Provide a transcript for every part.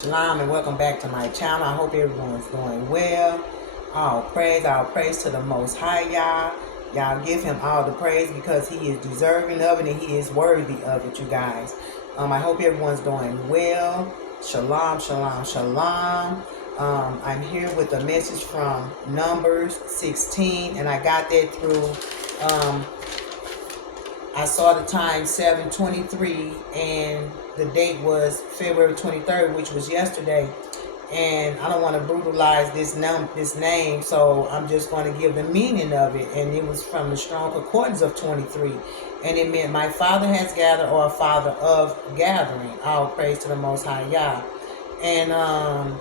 Shalom and welcome back to my channel. I hope everyone's doing well. All praise to the Most High, y'all. Y'all give him all the praise because he is deserving of it and he is worthy of it, you guys. I hope everyone's doing well. Shalom, shalom, shalom. I'm here with a message from Numbers 16, and I got that through. I saw the time 7:23, and the date was February 23rd, which was yesterday. And I don't want to brutalize this name, so I'm just going to give the meaning of it. And it was from the Strong Concordance of 23, and it meant my father has gathered, or a father of gathering. All praise to the Most High Yah. And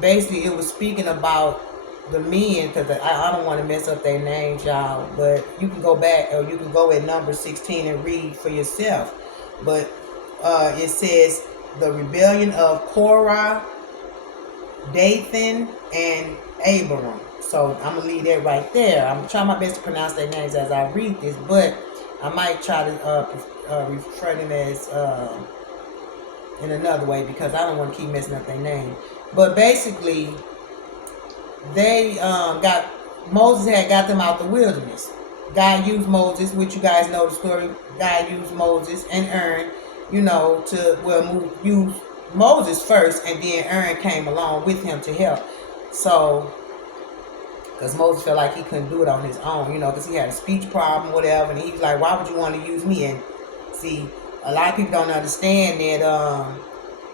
basically, it was speaking about the men, because I don't want to mess up their names, y'all, but you can go back, or you can go at number 16 and read for yourself. But it says the rebellion of Korah, Dathan, and Abiram. So I'm gonna leave that right there. I'm trying my best to pronounce their names as I read this, but I might try to refer them as in another way, because I don't want to keep messing up their name. But basically, they Moses had got them out the wilderness. God used Moses, which you guys know the story. God used Moses and Aaron, use Moses first, and then Aaron came along with him to help. So, because Moses felt like he couldn't do it on his own, because he had a speech problem, whatever, and he was like, why would you want to use me? And see, a lot of people don't understand that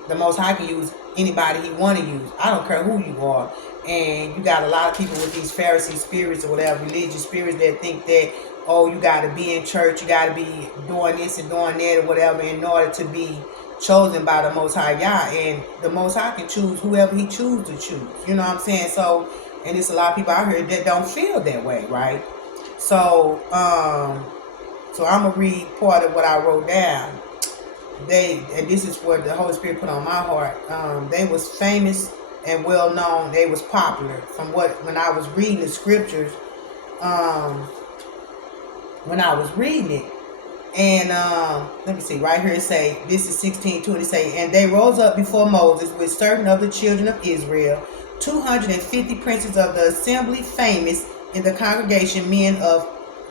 the Most High can use anybody he want to use. I don't care who you are. And you got a lot of people with these Pharisee spirits or whatever, religious spirits, that think that, oh, you got to be in church, you got to be doing this and doing that or whatever in order to be chosen by the Most High Yah. And the Most High can choose whoever he chooses to choose. You know what I'm saying? So, and there's a lot of people out here that don't feel that way, right? So, so I'm going to read part of what I wrote down. And this is what the Holy Spirit put on my heart. They was famous and well known. They was popular from when I was reading the scriptures, when I was reading it. And let me see, right here it say, this is 16:2, it say, and they rose up before Moses with certain of the children of Israel, 250 princes of the assembly, famous in the congregation, men of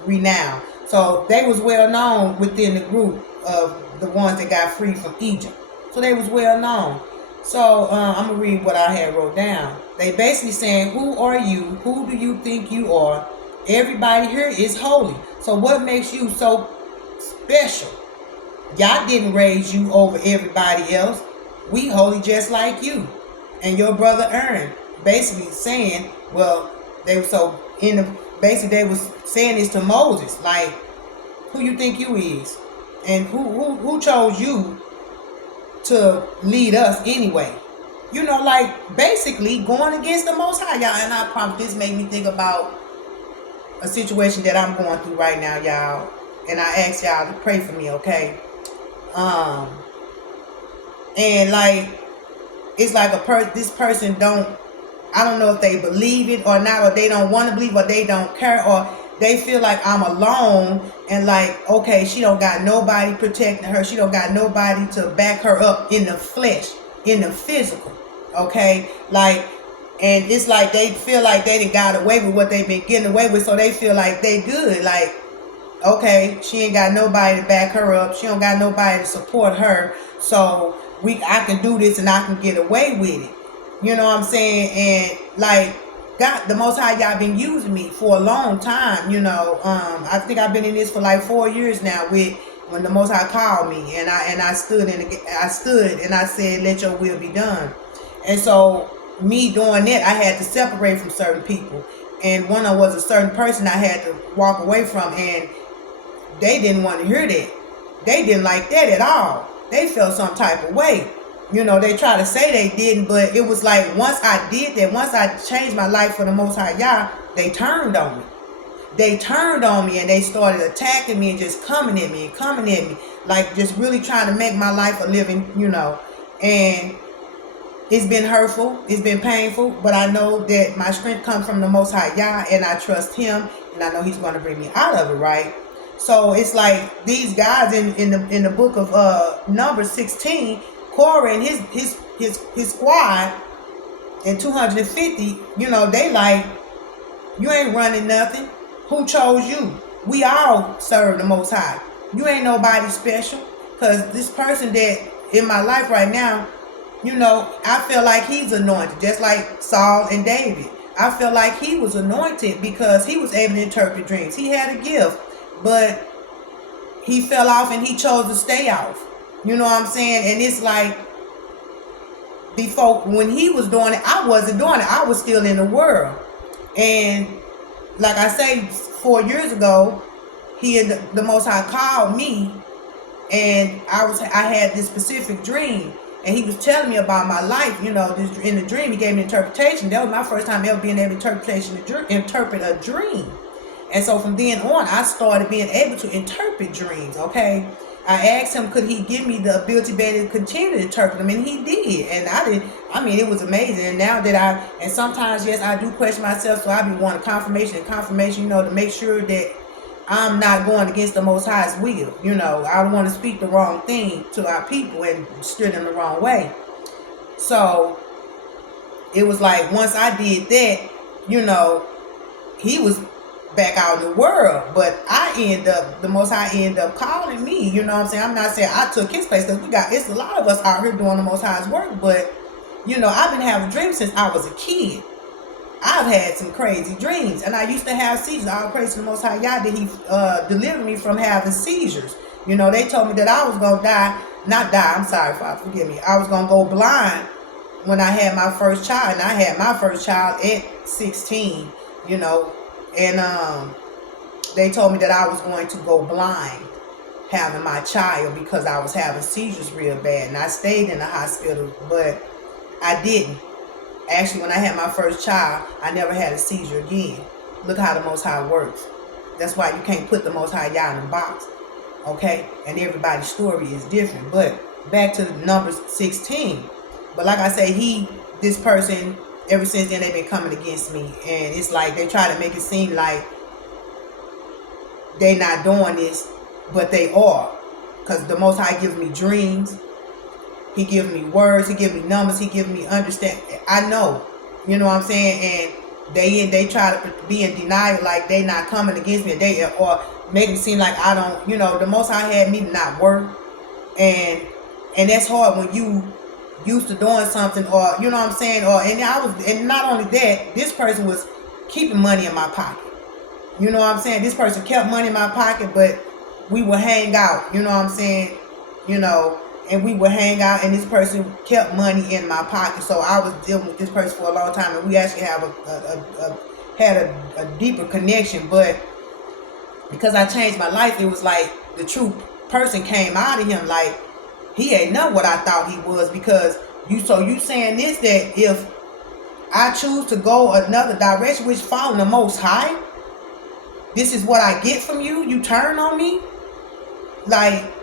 renown. So they was well known within the group of the ones that got free from Egypt. So they was well known. So I'm going to read what I had wrote down. They basically saying, who are you? Who do you think you are? Everybody here is holy. So what makes you so special? Y'all didn't raise you over everybody else. We holy just like you. And your brother Aaron. Basically saying, well, they were so basically they was saying this to Moses, like, who you think you is? And who chose you to lead us anyway? Like basically going against the Most High, y'all. And I promise this made me think about a situation that I'm going through right now, y'all. And I ask y'all to pray for me, okay? And like, it's like this person I don't know if they believe it or not, or they don't want to believe, or they don't care, or they feel like I'm alone, and like, okay, she don't got nobody protecting her. She don't got nobody to back her up in the flesh, in the physical, okay? Like, and it's like they feel like they done got away with what they've been getting away with, so they feel like they good. Like, okay, she ain't got nobody to back her up. She don't got nobody to support her, so I can do this and I can get away with it. You know what I'm saying? And like, God, the Most High, y'all been using me for a long time. I think I've been in this for like 4 years now. When the Most High called me, and I stood and I said, "Let your will be done." And so, me doing that, I had to separate from certain people, and one of them was a certain person I had to walk away from, and they didn't want to hear that. They didn't like that at all. They felt some type of way. They try to say they didn't, but it was like, once I did that, once I changed my life for the Most High Yah, they turned on me. They turned on me, and they started attacking me and just coming at me, like just really trying to make my life a living, and it's been hurtful, it's been painful, but I know that my strength comes from the Most High Yah, and I trust him, and I know he's going to bring me out of it, right? So it's like these guys in the book of Numbers 16, Korah and his his squad and 250, they like, you ain't running nothing. Who chose you? We all serve the Most High. You ain't nobody special. Because this person that in my life right now, I feel like he's anointed, just like Saul and David. I feel like he was anointed because he was able to interpret dreams. He had a gift, but he fell off and he chose to stay off. You know what I'm saying? And it's like, before, when he was doing it, I wasn't doing it. I was still in the world. And like I say, 4 years ago, the Most High called me, and I had this specific dream, and he was telling me about my life. In the dream, he gave me interpretation. That was my first time ever being able to interpret a dream. And so from then on, I started being able to interpret dreams. Okay, I asked him, could he give me the ability to be able to continue to interpret them, and he did. And it was amazing. And now that and sometimes, yes, I do question myself, so I be wanting confirmation, to make sure that I'm not going against the Most High's will. I don't want to speak the wrong thing to our people and steer them the wrong way. So it was like, once I did that, he was back out in the world, but the Most High ended up calling me. You know what I'm saying? I'm not saying I took his place, because it's a lot of us out here doing the Most High's work, but I've been having dreams since I was a kid. I've had some crazy dreams, and I used to have seizures. All praise to the Most High Yah that he delivered me from having seizures. They told me that I was going to I'm sorry, Father, forgive me. I was going to go blind when I had my first child, and I had my first child at 16, and they told me that I was going to go blind having my child because I was having seizures real bad, and I stayed in the hospital, but I didn't. Actually, when I had my first child, I never had a seizure again. Look how the Most High works. That's why you can't put the Most High Yah in a box. Okay? And everybody's story is different. But back to Numbers 16. But like I say, this person, ever since then, they've been coming against me. And it's like they try to make it seem like they not doing this, but they are. Because the Most High gives me dreams. He gives me words. He gives me numbers. He gives me understanding. I know. You know what I'm saying? And they try to be in denial, like they not coming against me. Or make it seem like I don't. The Most High had me to not work. And that's hard when you used to doing something, or you know what I'm saying? And not only that, this person was keeping money in my pocket. You know what I'm saying? This person kept money in my pocket, but we would hang out. You know what I'm saying? And we would hang out, and this person kept money in my pocket. So I was dealing with this person for a long time, and we actually had a deeper connection. But because I changed my life, it was like the true person came out of him. Like, he ain't not what I thought he was. Because you saying this, that if I choose to go another direction, which following the Most High, this is what I get from you? You turn on me? Like,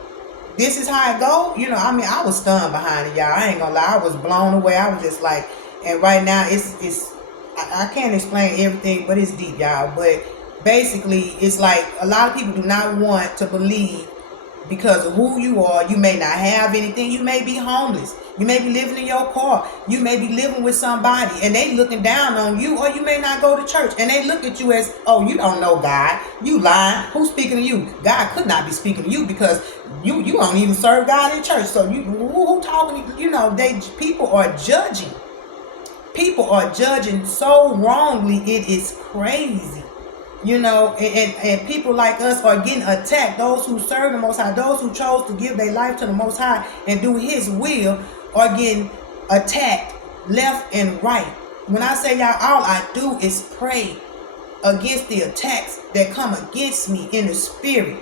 this is how it go? I was stunned behind it, y'all. I ain't gonna lie. I was blown away. I was just like, and right now I can't explain everything, but it's deep, y'all. But basically, it's like a lot of people do not want to believe because of who you are. You may not have anything. You may be homeless. You may be living in your car. You may be living with somebody, and they looking down on you, or you may not go to church, and they look at you as, oh, you don't know God. You lying. Who's speaking to you? God could not be speaking to you because you don't even serve God in church. So who talking? People are judging. People are judging so wrongly. It is crazy. And people like us are getting attacked. Those who serve the Most High, those who chose to give their life to the Most High and do His will, are getting attacked left and right. When I say y'all, all I do is pray against the attacks that come against me in the spirit.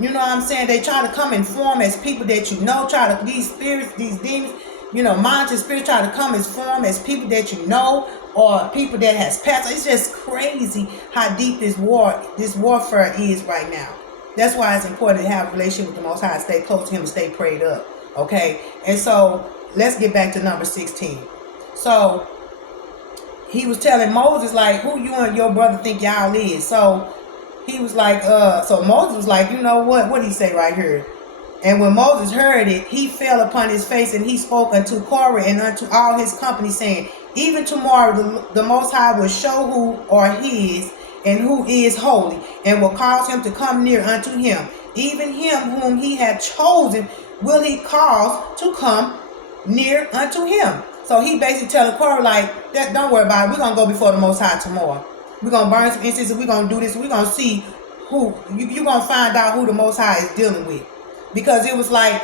You know what I'm saying? They try to come and form as people that these spirits, these demons, monitoring spirits try to come and form as people that or people that has passed. It's just crazy how deep this warfare is right now. That's why it's important to have a relationship with the Most High, stay close to Him, and stay prayed up. Okay? And so, let's get back to number 16. So, he was telling Moses, like, who you and your brother think y'all is. So, he was like, so Moses was like, you know what? What did he say right here? And when Moses heard it, he fell upon his face, and he spoke unto Korah and unto all his company, saying, even tomorrow the Most High will show who are his, and who is holy, and will cause him to come near unto him. Even him whom he had chosen will he cause to come near unto him. So he basically telling Korah, like, that, don't worry about it. We're going to go before the Most High tomorrow. We're going to burn some incense, and we're going to do this. We're going to see who, you're going to find out who the Most High is dealing with. Because it was like,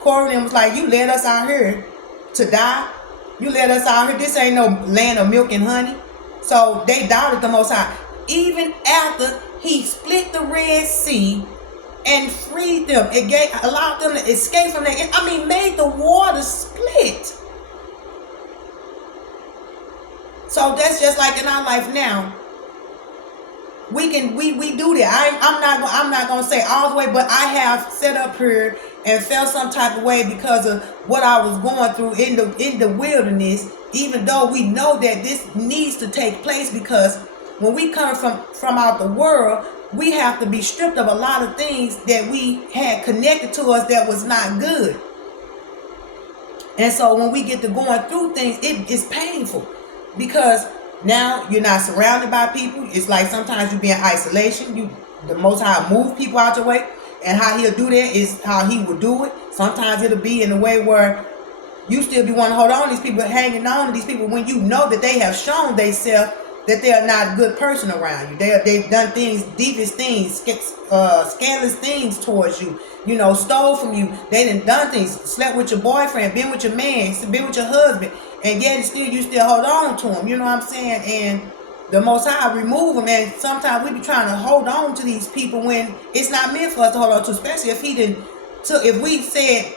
Korah was like, you led us out here to die. You led us out here. This ain't no land of milk and honey. So they doubted the Most High. Even after he split the Red Sea and freed them, allowed them to escape from that. I mean, made the water split. So that's just like in our life now. We do that. I'm not gonna say all the way, but I have set up here and felt some type of way because of what I was going through in the wilderness. Even though we know that this needs to take place, because when we come from out the world, we have to be stripped of a lot of things that we had connected to us that was not good. And so when we get to going through things, it is painful, because now you're not surrounded by people. It's like sometimes you be in isolation. The Most High move people out your way, and how he'll do that is how he will do it. Sometimes it'll be in a way where you still be wanting to hold on to these people, hanging on to these people, when you know that they have shown themselves that they are not a good person around you. They've done things, devious things, scandalous things towards you. Stole from you. They done things, slept with your boyfriend, been with your man, been with your husband, and yet you still hold on to them. You know what I'm saying? And the Most High remove them. And sometimes we be trying to hold on to these people when it's not meant for us to hold on to, especially if if we said,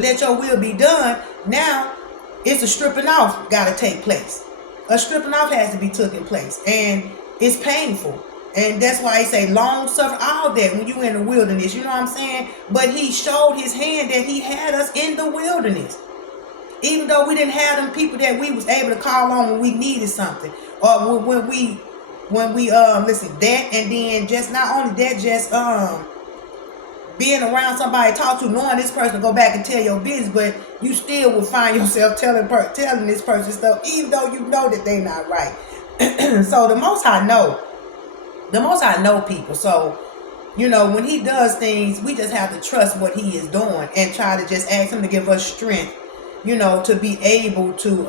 let your will be done. Now it's a stripping off got to take place. A stripping off has to be taken place, and it's painful. And that's why he say long suffer, all that when you in the wilderness. You know what I'm saying? But he showed his hand that he had us in the wilderness. Even though we didn't have them people that we was able to call on when we needed something, or when we listen, that, and then just not only that, just being around somebody to talk to, knowing this person, go back and tell your business, but you still will find yourself telling this person stuff, even though you know that they not right. So the Most High know people. So when he does things, we just have to trust what he is doing and try to just ask him to give us strength, to be able to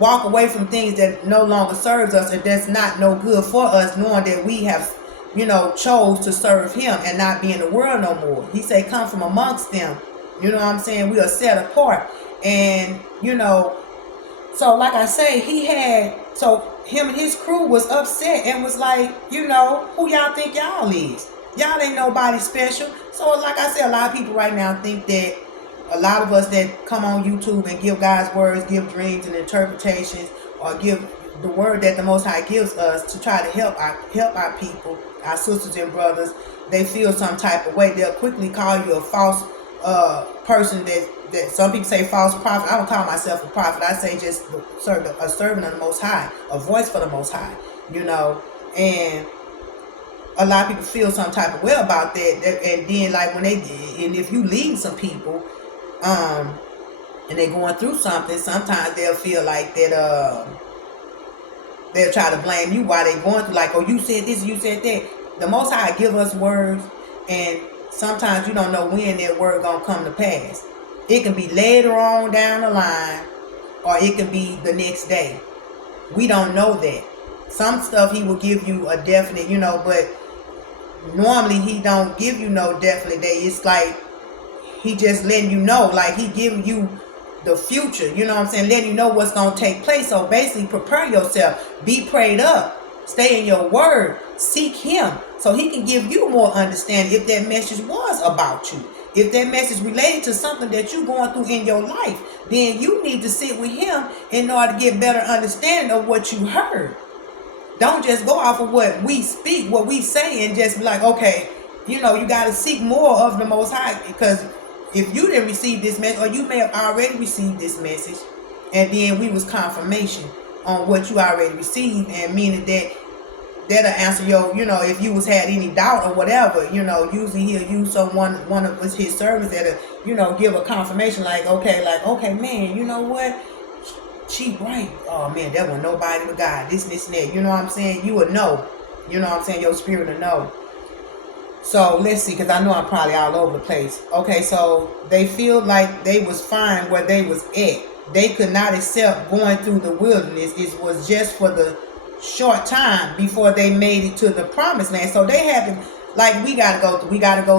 walk away from things that no longer serves us and that's not no good for us, knowing that we have chose to serve him and not be in the world no more. He say, come from amongst them. You know what I'm saying? We are set apart. And so like I say, him and his crew was upset and was like, who y'all think y'all is? Y'all ain't nobody special. So like I said, a lot of people right now think that a lot of us that come on YouTube and give God's words, give dreams and interpretations, or give the word that the Most High gives us to try to help our people, our sisters and brothers, they feel some type of way. They'll quickly call you a false person that some people say false prophet. I don't call myself a prophet. I say just a servant of the Most High, a voice for the Most High, and a lot of people feel some type of way about that. And then like and if you lead some people, and they're going through something, sometimes they'll feel like that, they'll try to blame you while they're going through, like, oh, you said this, you said that. The Most High give us words, and sometimes you don't know when that word gonna come to pass. It can be later on down the line, or it can be the next day. We don't know that. Some stuff he will give you a definite, but normally he don't give you no definite day. It's like he just letting you know, like he giving you the future, letting you know what's going to take place. So basically prepare yourself, be prayed up, stay in your word, seek him so he can give you more understanding if that message was about you. If that message related to something that you're going through in your life, then you need to sit with him in order to get better understanding of what you heard. Don't just go off of what we speak, what we say, and just be like, okay, you got to seek more of the Most High, because if you didn't receive this message, or you may have already received this message, and then we was confirmation on what you already received, and meaning that that'll answer your, if you was had any doubt or whatever, usually he'll use one of his servants that'll, give a confirmation like, okay, man, you know what? She right. Oh man, that was nobody but God. This and that. You know what I'm saying? You would know. You know what I'm saying? Your spirit will know. So let's see, because I know I'm probably all over the place. Okay, so they feel like they was fine where they was at. They could not accept going through the wilderness. It was just for the short time before they made it to the promised land. So they had to, like, we gotta go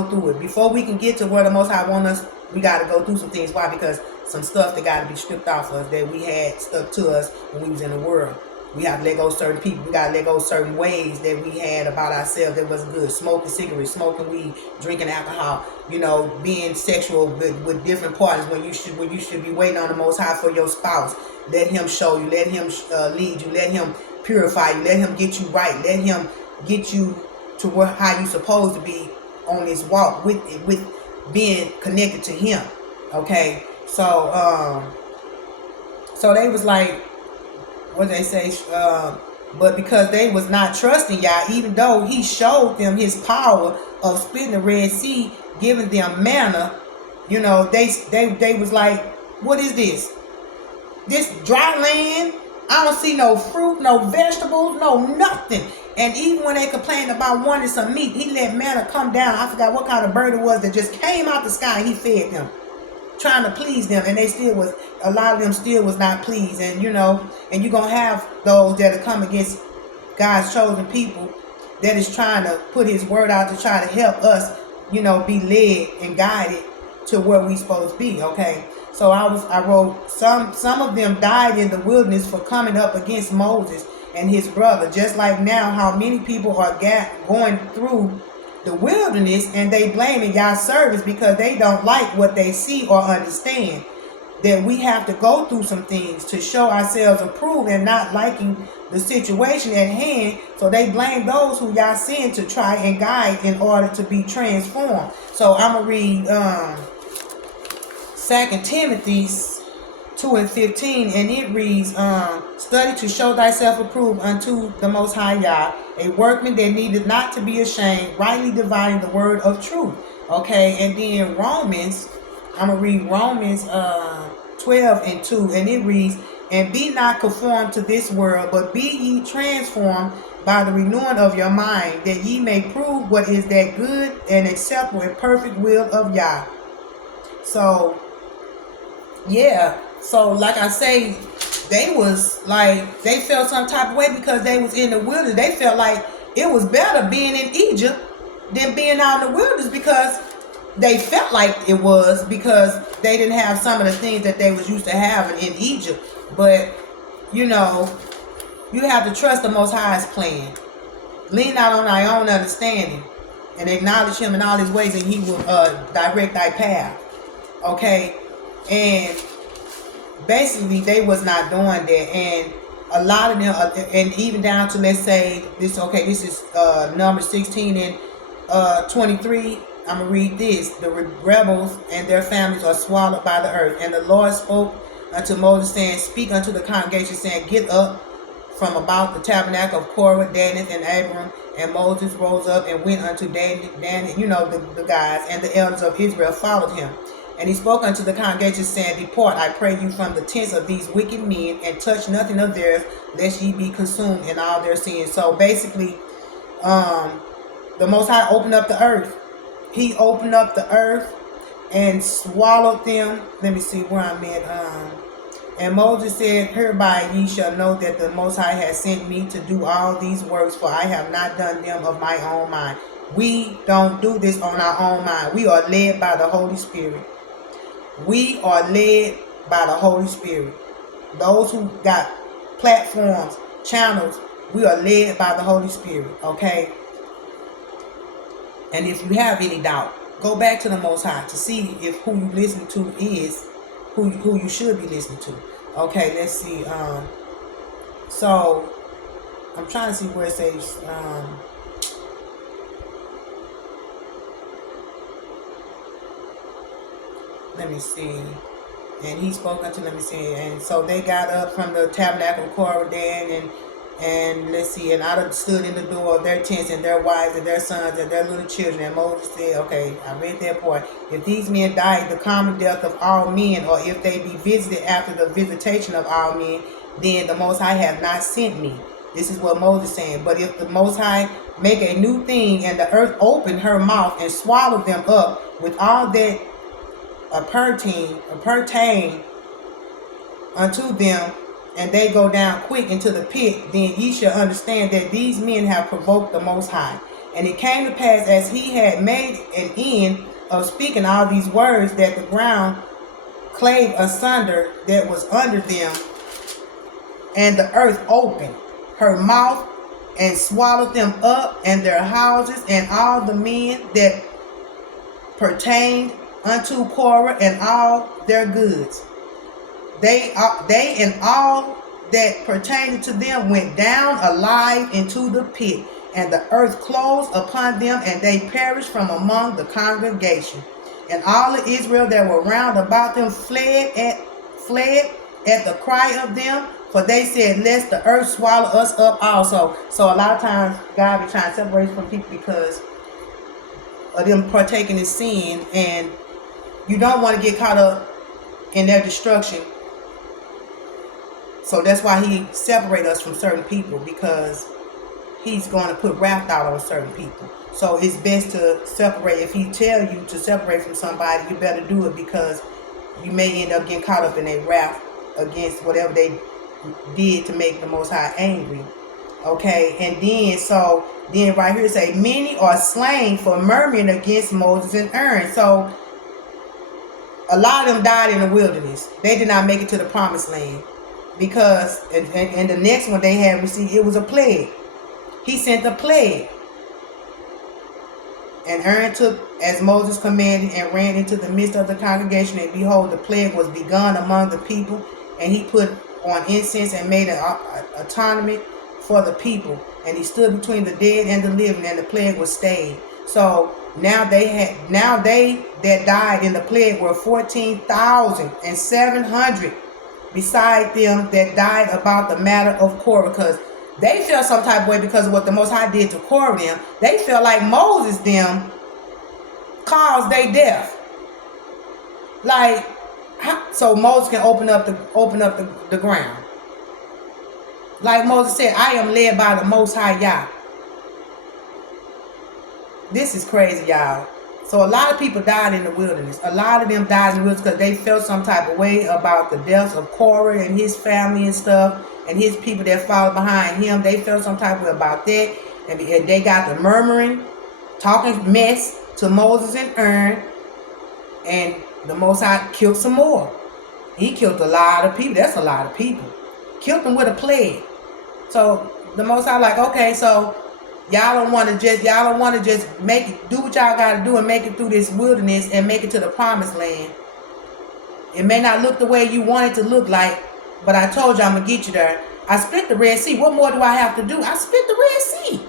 through it. Before we can get to where the Most High want us, we gotta go through some things. Why? Because some stuff that gotta be stripped off us that we had stuck to us when we was in the world. We have to let go of certain people. We got to let go of certain ways that we had about ourselves that wasn't good. Smoking cigarettes, smoking weed, drinking alcohol, being sexual with different partners when you should be waiting on the Most High for your spouse. Let him show you. Let him lead you. Let him purify you. Let him get you right. Let him get you to how you supposed to be on this walk with being connected to him. Okay? So they was like, what they say, but because they was not trusting Yah, even though he showed them his power of splitting the Red Sea, giving them manna, they was like, what is this? This dry land? I don't see no fruit, no vegetables, no nothing. And even when they complained about wanting some meat, he let manna come down. I forgot what kind of bird it was that just came out the sky and he fed them, trying to please them, and a lot of them still was not pleased. And you're gonna have those that come against God's chosen people that is trying to put his word out to try to help us, be led and guided to where we supposed to be. Okay, so I wrote some of them died in the wilderness for coming up against Moses and his brother, just like now how many people are going through the wilderness and they blaming God's servants because they don't like what they see or understand. That we have to go through some things to show ourselves approved and not liking the situation at hand. So they blame those who Yah sent to try and guide in order to be transformed. So I'm going to read 2 Timothy 2:15, and it reads, study to show thyself approved unto the Most High Yah, a workman that needed not to be ashamed, rightly dividing the word of truth. Okay, and then Romans, I'm going to read Romans 12:2, and it reads, and be not conformed to this world, but be ye transformed by the renewing of your mind, that ye may prove what is that good and acceptable and perfect will of Yah. So, yeah. So, like I say, they was like, they felt some type of way because they was in the wilderness. They felt like it was better being in Egypt than being out in the wilderness, because they felt like it was, because they didn't have some of the things that they was used to having in Egypt. But, you have to trust the Most High's plan. Lean not on thy own understanding, and acknowledge him in all his ways, and he will direct thy path. Okay? And basically they was not doing that, and a lot of them, and even down to, let's say this is Numbers 16 and 23. I'm gonna read this. The rebels and their families are swallowed by the earth. And the Lord spoke unto Moses, saying, speak unto the congregation, saying, get up from about the tabernacle of Korah, Dathan, and Abiram. And Moses rose up and went unto Dan, the guys, and the elders of Israel followed him. And he spoke unto the congregation, saying, depart, I pray you, from the tents of these wicked men, and touch nothing of theirs, lest ye be consumed in all their sins. So basically, the Most High opened up the earth. He opened up the earth and swallowed them. Let me see where I'm at. And Moses said, hereby ye shall know that the Most High has sent me to do all these works, for I have not done them of my own mind. We don't do this on our own mind. We are led by the Holy Spirit. We are led by the Holy Spirit. Those who got platforms, channels, we are led by the Holy Spirit. Okay? And if you have any doubt, go back to the Most High to see if who you listen to is who you should be listening to. Okay, let's see. So I'm trying to see where it says. Let me see. And he spoke unto, let me see. And so they got up from the tabernacle of Korah, Dan, and And let's see, and I stood in the door of their tents, and their wives and their sons and their little children. And Moses said, okay, I read that part. If these men die the common death of all men, or if they be visited after the visitation of all men, then the Most High have not sent me. This is what Moses is saying. But if the Most High make a new thing, and the earth open her mouth and swallow them up with all that pertain unto them, and they go down quick into the pit, then ye shall understand that these men have provoked the Most High. And it came to pass, as he had made an end of speaking all these words, that the ground clave asunder that was under them, and the earth opened her mouth and swallowed them up, and their houses, and all the men that pertained unto Korah, and all their goods. They and all that pertained to them went down alive into the pit, and the earth closed upon them, and they perished from among the congregation. And all of Israel that were round about them fled at the cry of them, for they said, lest the earth swallow us up also. So a lot of times God be trying to separate from people because of them partaking in sin, and you don't want to get caught up in their destruction. So that's why he separates us from certain people, because he's going to put wrath out on certain people. So it's best to separate. If he tell you to separate from somebody, you better do it, because you may end up getting caught up in a wrath against whatever they did to make the Most High angry. Okay, and then right here say, many are slain for murmuring against Moses and Aaron. So a lot of them died in the wilderness. They did not make it to the promised land. Because and the next one they had received, it was a plague. He sent a plague. And Aaron took as Moses commanded, and ran into the midst of the congregation, and behold, the plague was begun among the people. And he put on incense and made an atonement for the people. And he stood between the dead and the living, and the plague was stayed. So now they that died in the plague were 14,700. Beside them that died about the matter of Korah, because they felt some type of way because of what the Most High did to Korah them. They felt like Moses them caused their death. Like, so Moses can open up the ground. Like Moses said, I am led by the Most High Yah. This is crazy, y'all. So a lot of people died in the wilderness. A lot of them died in the wilderness because they felt some type of way about the deaths of Korah and his family and stuff, and his people that followed behind him. They felt some type of way about that. And they got the murmuring, talking mess to Moses and Aaron. And the Most High killed some more. He killed a lot of people. That's a lot of people. Killed them with a plague. So the Most High like, okay, so y'all don't want to just make it, do what y'all got to do and make it through this wilderness and make it to the promised land. It may not look the way you want it to look like, but I told you I'm going to get you there. I split the Red Sea. What more do I have to do? I split the Red Sea.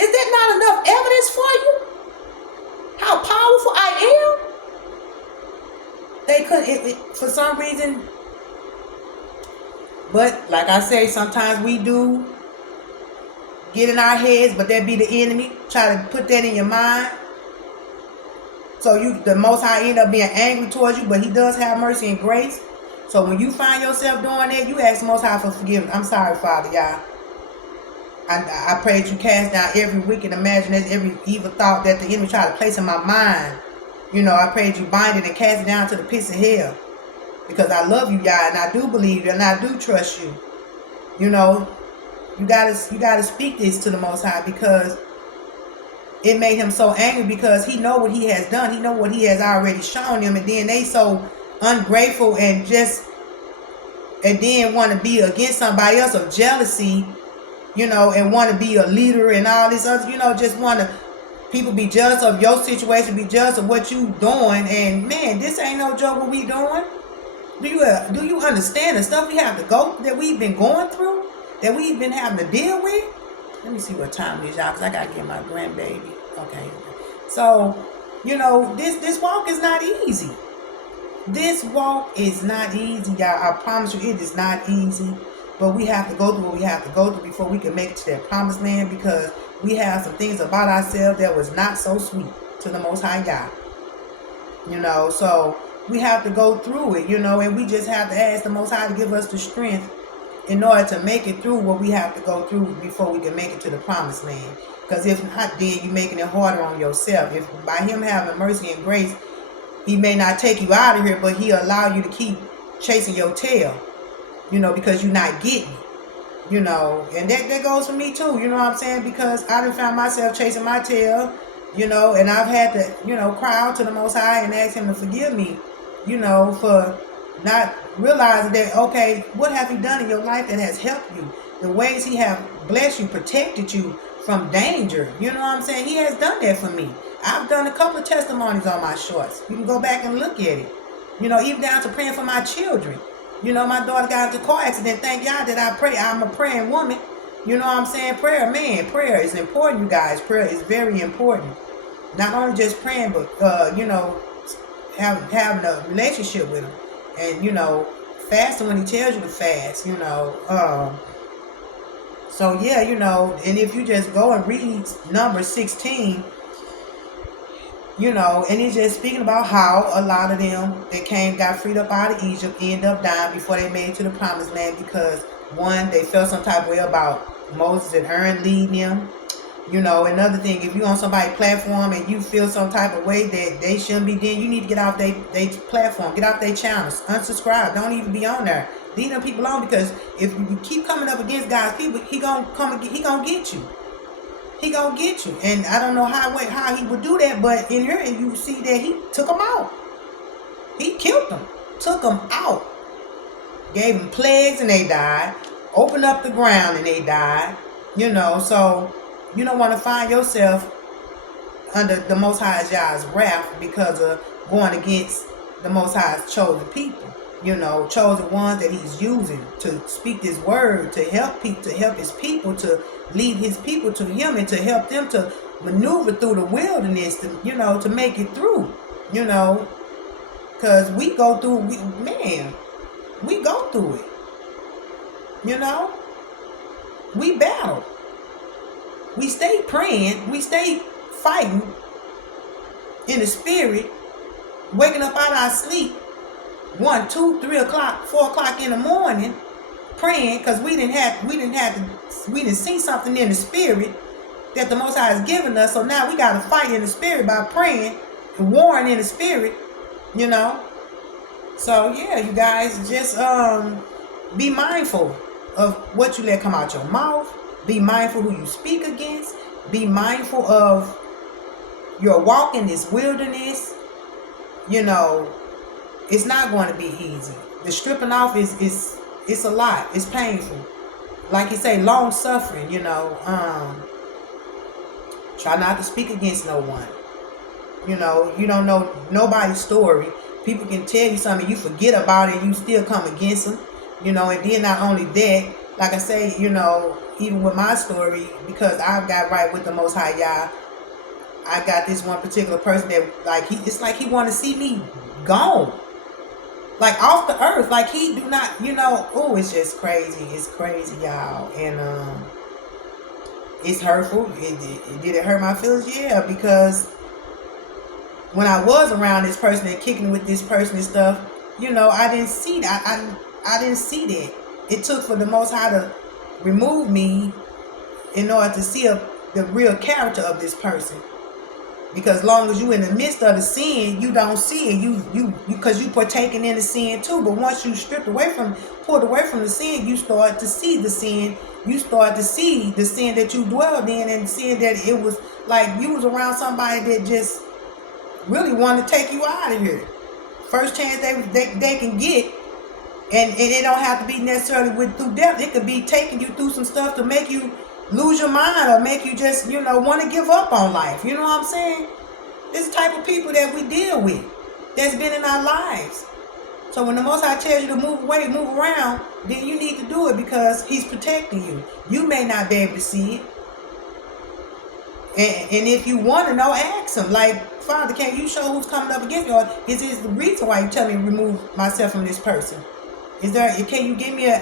Is that not enough evidence for you? How powerful I am? They couldn't, for some reason. But like I say, sometimes we do get in our heads, but that be the enemy. Try to put that in your mind. So the Most High end up being angry towards you, but he does have mercy and grace. So when you find yourself doing that, you ask the Most High for forgiveness. I'm sorry, Father, y'all. I pray that you cast down every wicked imagination, every evil thought that the enemy try to place in my mind. You know, I pray that you bind it and cast it down to the pits of hell. Because I love you, y'all, and I do believe you, and I do trust you. You know, you gotta speak this to the Most High, because it made him so angry, because he know what he has done. He know what he has already shown them, and then they so ungrateful and then want to be against somebody else of jealousy, you know, and want to be a leader and all this other, you know, just want to people be jealous of your situation, be jealous of what you doing, and man, this ain't no joke what we doing. Do you understand the stuff we have to go that we've been going through? That we've been having to deal with? Let me see what time it is, y'all, because I got to get my grandbaby. Okay. So, you know, this walk is not easy. This walk is not easy, y'all. I promise you, it is not easy. But we have to go through what we have to go through before we can make it to that promised land, because we have some things about ourselves that was not so sweet to the Most High God. You know, so we have to go through it, you know, and we just have to ask the Most High to give us the strength in order to make it through what we have to go through before we can make it to the promised land. Because if not, then you're making it harder on yourself. If by him having mercy and grace, he may not take you out of here, but he'll allow you to keep chasing your tail, you know, because you're not getting it, you know. And that goes for me too, you know what I'm saying? Because I done found myself chasing my tail, you know, and I've had to, you know, cry out to the Most High and ask him to forgive me, you know, for not realizing that, okay, what have he done in your life that has helped you? The ways he have blessed you, protected you from danger. You know what I'm saying? He has done that for me. I've done a couple of testimonies on my shorts. You can go back and look at it. You know, even down to praying for my children. You know, my daughter got into a car accident. Thank y'all that I pray. I'm a praying woman. You know what I'm saying? Prayer, man, prayer is important, you guys. Prayer is very important. Not only just praying, but, you know, having a relationship with him. And, you know, fasting when he tells you to fast, you know. So, yeah, you know, and if you just go and read Numbers 16, you know, and he's just speaking about how a lot of them that got freed up out of Egypt, end up dying before they made it to the promised land, because, one, they felt some type of way about Moses and Aaron leading them. You know, another thing, if you're on somebody's platform and you feel some type of way that they shouldn't be doing, you need to get off their platform, get off their channels, unsubscribe, don't even be on there. Leave them people on, because if you keep coming up against God's people, he gonna get you. He gonna get you. And I don't know how he would do that, but in here you see that he took them out. He killed them, took them out, gave them plagues and they died, opened up the ground and they died. You know, so you don't want to find yourself under the Most High Yah's wrath because of going against the Most High's chosen people. You know, chosen ones that he's using to speak this word, to help people, to help his people, to lead his people to him, and to help them to maneuver through the wilderness, to, you know, to make it through, you know, because we go through, we go through it, you know, we battle. We stay praying. We stay fighting in the spirit, waking up out of our sleep 1, 2, 3 o'clock, 4 o'clock in the morning, praying because we didn't see something in the spirit that the Most High has given us. So now we got to fight in the spirit by praying and warring in the spirit, you know. So yeah, you guys, just be mindful of what you let come out your mouth. Be mindful who you speak against. Be mindful of your walk in this wilderness. You know, it's not going to be easy. The stripping off is it's a lot. It's painful. Like you say, long suffering, you know. Try not to speak against no one. You know, you don't know nobody's story. People can tell you something, you forget about it, and you still come against them. You know, and then not only that, like I say, you know, even with my story, because I've got right with the Most High Yah, I got this one particular person that, like, it's like he want to see me gone, like off the earth, like he do not, you know. Oh, it's just crazy. It's crazy, y'all, and it's hurtful. Did it hurt my feelings? Yeah, because when I was around this person and kicking with this person and stuff, you know, I didn't see that. I didn't see that. It took for the Most High to remove me in order to see the real character of this person. Because long as you in the midst of the sin, you don't see it. You because you partaking in the sin too. But once you pulled away from the sin, you start to see the sin. You start to see the sin that you dwelled in, and seeing that it was like you was around somebody that just really wanted to take you out of here. First chance they can get. And it don't have to be necessarily through death. It could be taking you through some stuff to make you lose your mind, or make you just, you know, want to give up on life. You know what I'm saying? This is the type of people that we deal with, that's been in our lives. So when the Most High tells you to move away, move around, then you need to do it because he's protecting you. You may not be able to see it. And if you want to know, ask him. Like, Father, can you show who's coming up against me? Or is this the reason why you tell me to remove myself from this person? Is there? Can you give me a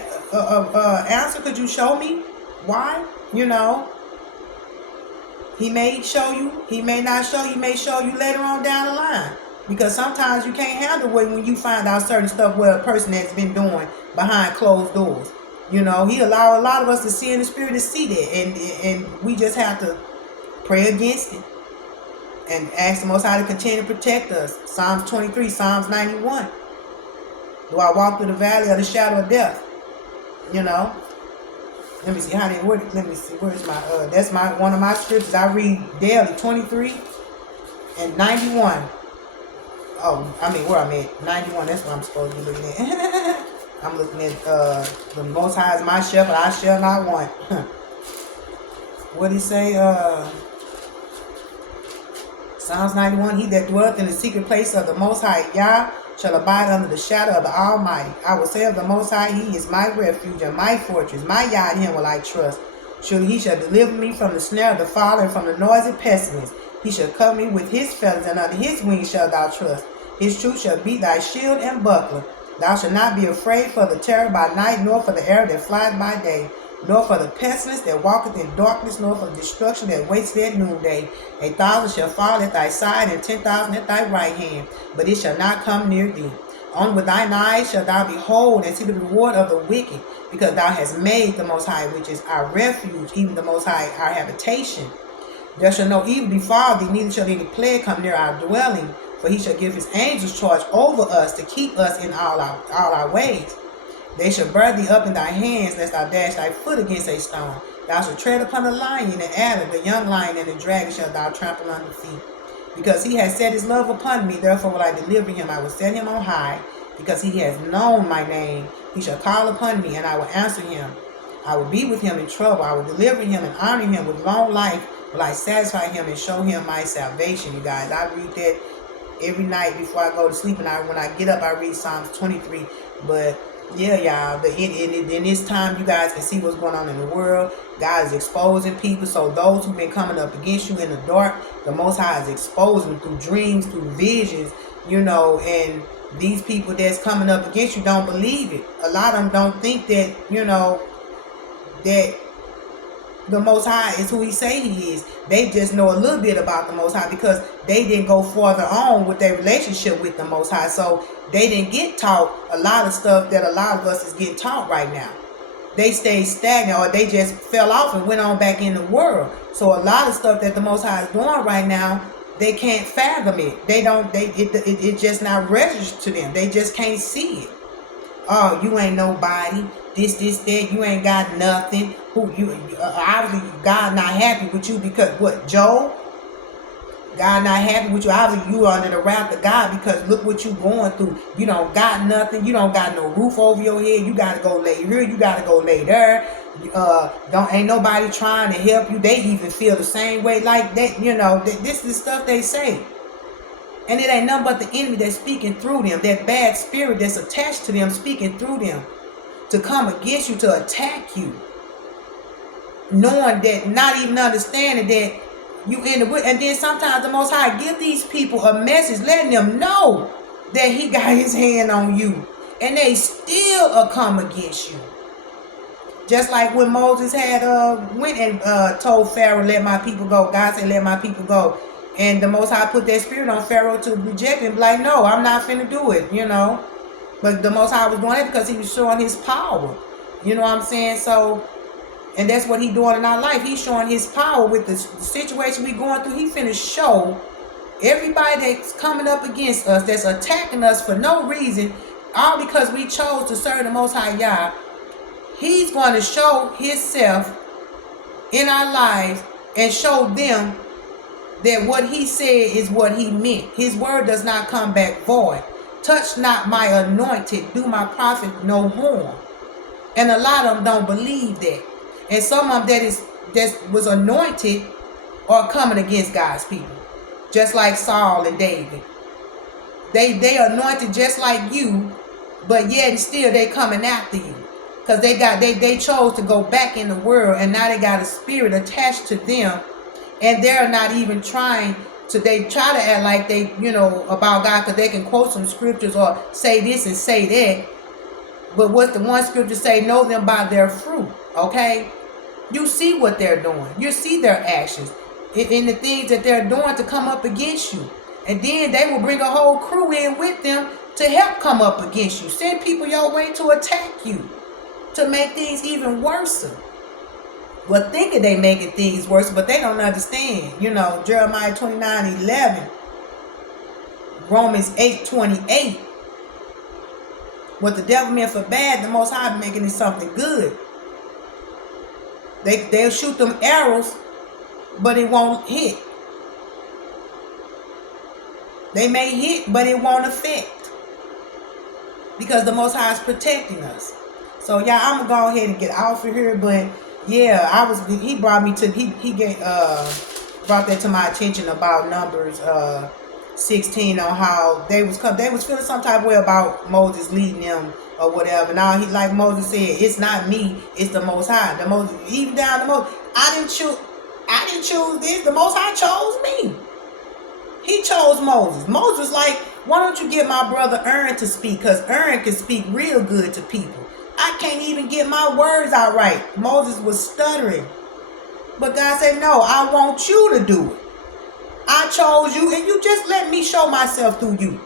answer? Could you show me why? You know, he may show you. He may not show you. He may show you later on down the line. Because sometimes you can't handle it when you find out certain stuff what a person has been doing behind closed doors. You know, he allow a lot of us to see in the spirit to see that, and we just have to pray against it and ask the Most High to continue to protect us. Psalms 23, Psalms 91. Do I walk through the valley of the shadow of death? You know. Let me see how they word. Let me see. Where's my that's my one of my scriptures I read daily, 23 and 91. Oh, I mean, where I'm at, 91, that's what I'm supposed to be looking at. I'm looking at, the Most High is my shepherd, I shall not want. What did he say? Psalms 91, he that dwelleth in the secret place of the Most High, Yah, shall abide under the shadow of the Almighty. I will say of the Most High, he is my refuge and my fortress. My Yah, in him will I trust. Surely he shall deliver me from the snare of the fowler and from the noisy pestilence. He shall cover me with his feathers, and under his wings shalt thou trust. His truth shall be thy shield and buckler. Thou shalt not be afraid for the terror by night, nor for the arrow that flieth by day, nor for the pestilence that walketh in darkness, nor for the destruction that waits at noonday. 1,000 shall fall at thy side, and 10,000 at thy right hand, but it shall not come near thee. Only with thine eyes shalt thou behold and see the reward of the wicked, because thou hast made the Most High, which is our refuge, even the Most High, our habitation. There shall no evil befall thee, neither shall any plague come near our dwelling. For he shall give his angels charge over us to keep us in all our ways. They shall bear thee up in thy hands, lest thou dash thy foot against a stone. Thou shalt tread upon the lion and the adder, the young lion and the dragon shall thou trample under feet. Because he has set his love upon me, therefore will I deliver him. I will set him on high, because he has known my name. He shall call upon me, and I will answer him. I will be with him in trouble. I will deliver him and honor him with long life. Will I satisfy him and show him my salvation, you guys. I read that every night before I go to sleep, and when I get up, I read Psalms 23. But yeah, y'all, in this time, you guys can see what's going on in the world. God is exposing people. So those who've been coming up against you in the dark, the Most High is exposing through dreams, through visions, you know. And these people that's coming up against you don't believe it. A lot of them don't think that, you know, that the Most High is who he say he is. They just know a little bit about the Most High because they didn't go further on with their relationship with the Most High. So they didn't get taught a lot of stuff that a lot of us is getting taught right now. They stayed stagnant, or they just fell off and went on back in the world. So a lot of stuff that the Most High is doing right now, they can't fathom it. They don't. It just not registered to them. They just can't see it. Oh, you ain't nobody. This, that. You ain't got nothing. Who you? Obviously, God not happy with you because what? Job. God not happy with you. Obviously, you under the wrath of God because look what you going through. You don't got nothing. You don't got no roof over your head. You got to go lay here. You got to go lay there. Ain't nobody trying to help you. They even feel the same way like that. You know, this is stuff they say. And it ain't nothing but the enemy that's speaking through them. That bad spirit that's attached to them speaking through them to come against you, to attack you. Knowing that, not even understanding that you in the, and then sometimes the Most High give these people a message letting them know that he got his hand on you, and they still come against you. Just like when Moses had went and told Pharaoh, let my people go. God said, let my people go. And the Most High put that spirit on Pharaoh to reject him, like, no, I'm not finna do it, you know. But the Most High was doing it because he was showing his power. You know what I'm saying? So, and that's what he's doing in our life. He's showing his power with the situation we going through. He finna show everybody that's coming up against us, that's attacking us for no reason, all because we chose to serve the Most High Yah. He's going to show himself in our lives and show them that what he said is what he meant. His word does not come back void. Touch not my anointed, do my prophet no harm. And a lot of them don't believe that. And some of them that was anointed are coming against God's people. Just like Saul and David. They anointed just like you, but yet and still they coming after you. Because they chose to go back in the world, and now they got a spirit attached to them, and they're not even trying to, they try to act like they, you know, about God because they can quote some scriptures or say this and say that. But what the one scripture say, know them by their fruit, okay? You see what they're doing. You see their actions in the things that they're doing to come up against you. And then they will bring a whole crew in with them to help come up against you. Send people your way to attack you, to make things even worse. Well, thinking they making things worse, but they don't understand. You know, Jeremiah 29:11, Romans 8:28. What the devil meant for bad, the Most High making it something good. They'll shoot them arrows, but it won't hit. They may hit, but it won't affect, because the Most High is protecting us. So yeah, I'm gonna go ahead and get off of here. But yeah, he brought me to brought that to my attention about Numbers 16, on how they was feeling some type of way about Moses leading them or whatever. Now he, like Moses said, it's not me, it's the Most High. The Most, even down the Most, I didn't choose this. The Most High chose me. He chose Moses. Moses like, why don't you get my brother Aaron to speak? Because Aaron can speak real good to people. I can't even get my words out right. Moses was stuttering. But God said, no, I want you to do it. I chose you, and you just let me show myself through you.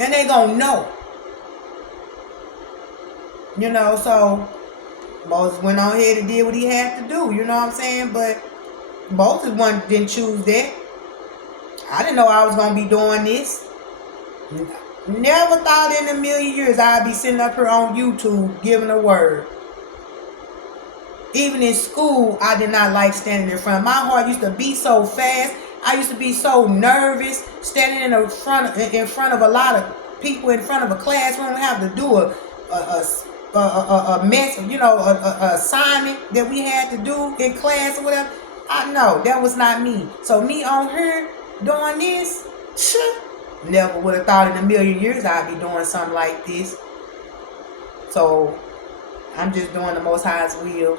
And they gonna know. You know, so Moses went on ahead and did what he had to do. You know what I'm saying? But Moses didn't choose that. I didn't know I was going to be doing this. Never thought in a million years I'd be sitting up here on YouTube giving a word. Even in school, I did not like standing in front. My heart used to beat so fast. I used to be so nervous standing in front of a lot of people, in front of a classroom, have to do a mess, you know, a assignment that we had to do in class or whatever. I know that was not me. So me on here doing this, never would have thought in a million years I'd be doing something like this. So I'm just doing the Most High's will.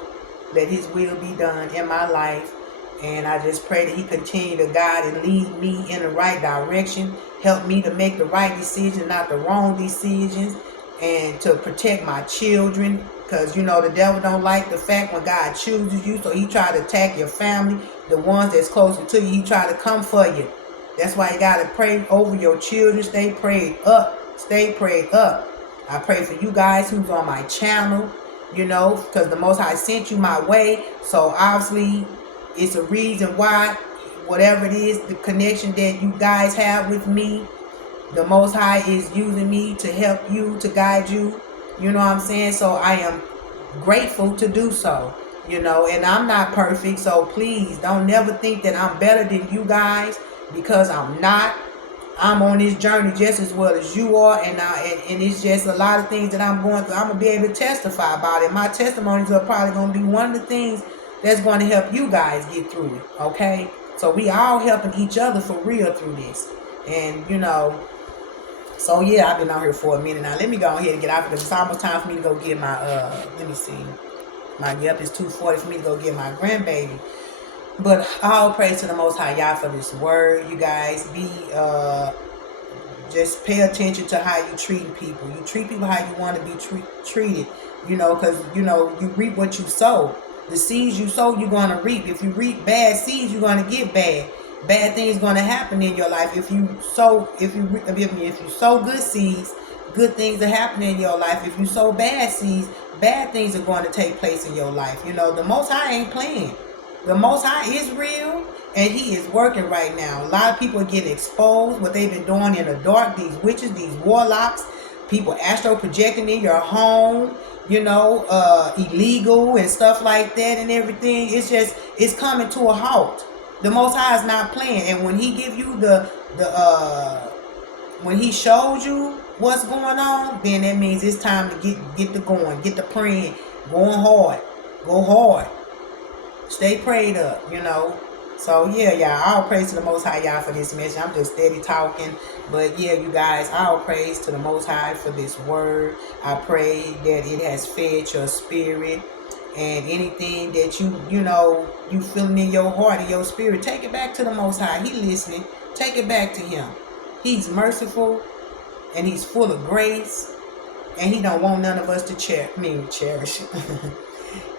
Let his will be done in my life. And I just pray that he continue to guide and lead me in the right direction. Help me to make the right decisions, not the wrong decisions. And to protect my children. Because, you know, the devil don't like the fact when God chooses you. So he try to attack your family. The ones that's closer to you, he try to come for you. That's why you got to pray over your children. Stay prayed up. Stay prayed up. I pray for you guys who's on my channel. You know, because the Most High sent you my way. So obviously, it's a reason why, whatever it is, the connection that you guys have with me, the Most High is using me to help you, to guide you. You know what I'm saying? So I am grateful to do so. You know, and I'm not perfect. So please don't never think that I'm better than you guys, because I'm not. I'm on this journey just as well as you are, and it's just a lot of things that I'm going through. I'm going to be able to testify about it. My testimonies are probably going to be one of the things that's going to help you guys get through it, okay? So we all helping each other for real through this. And, you know, so yeah, I've been out here for a minute now. Let me go ahead and get out of this. It's almost time for me to go get my, let me see. It's 2:40 for me to go get my grandbaby. But all praise to the Most High Yah for this word. You guys just pay attention to how you treat people. You treat people how you want to be treated. You know, because, you know, you reap what you sow. The seeds you sow, you're going to reap. If you reap bad seeds, you're going to get bad. Bad things going to happen in your life. If you sow good seeds, good things are happening in your life. If you sow bad seeds, bad things are going to take place in your life. You know, the Most High ain't playing. The Most High is real, and he is working right now. A lot of people are getting exposed, what they've been doing in the dark, these witches, these warlocks, people astral projecting in your home, you know, illegal and stuff like that and everything. It's coming to a halt. The Most High is not playing. And when he give you when he shows you what's going on, then that means it's time to get the going, get the praying, going hard, go hard. Stay prayed up, you know. So, yeah, y'all, all praise to the Most High, y'all, for this message. I'm just steady talking. But, yeah, you guys, all praise to the Most High for this word. I pray that it has fed your spirit. And anything that you know, you feeling in your heart and your spirit, take it back to the Most High. He listening. Take it back to him. He's merciful. and he's full of grace, and he don't want none of us to cherish.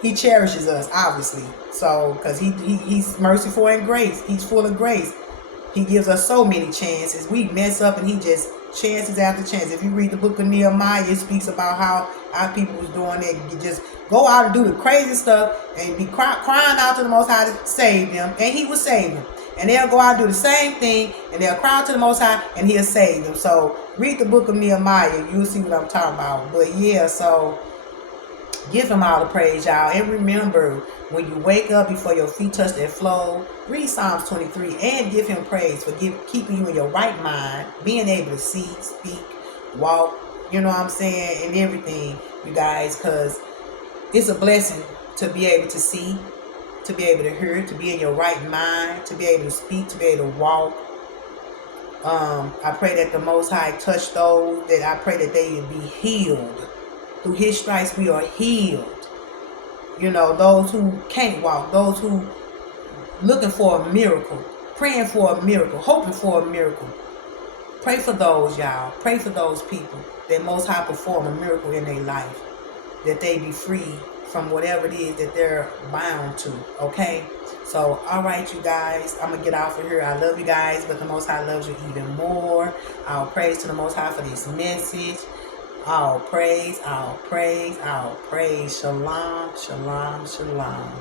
He cherishes us, obviously. So, because he's merciful and grace. He's full of grace. He gives us so many chances. We mess up and he just chances after chance. If you read the book of Nehemiah, it speaks about how our people was doing it. You just go out and do the crazy stuff and be crying out to the Most High to save them, and he will save them. And they'll go out and do the same thing, and they'll cry out to the Most High, and he'll save them. So read the book of Nehemiah. You'll see what I'm talking about. But yeah, so give him all the praise, y'all. And remember, when you wake up before your feet touch that floor, read Psalms 23 and give him praise for keeping you in your right mind, being able to see, speak, walk, you know what I'm saying, and everything, you guys, because it's a blessing to be able to see, to be able to hear, to be in your right mind, to be able to speak, to be able to walk. I pray that the Most High touch those, that I pray that they will be healed. Through his stripes we are healed. You know, those who can't walk, those who looking for a miracle, praying for a miracle, hoping for a miracle. Pray for those, y'all. Pray for those people that Most High perform a miracle in their life, that they be free from whatever it is that they're bound to, okay? So, all right, you guys, I'm going to get off of here. I love you guys, but the Most High loves you even more. I'll praise to the Most High for this message. All praise, all praise, all praise. Shalom, shalom, shalom.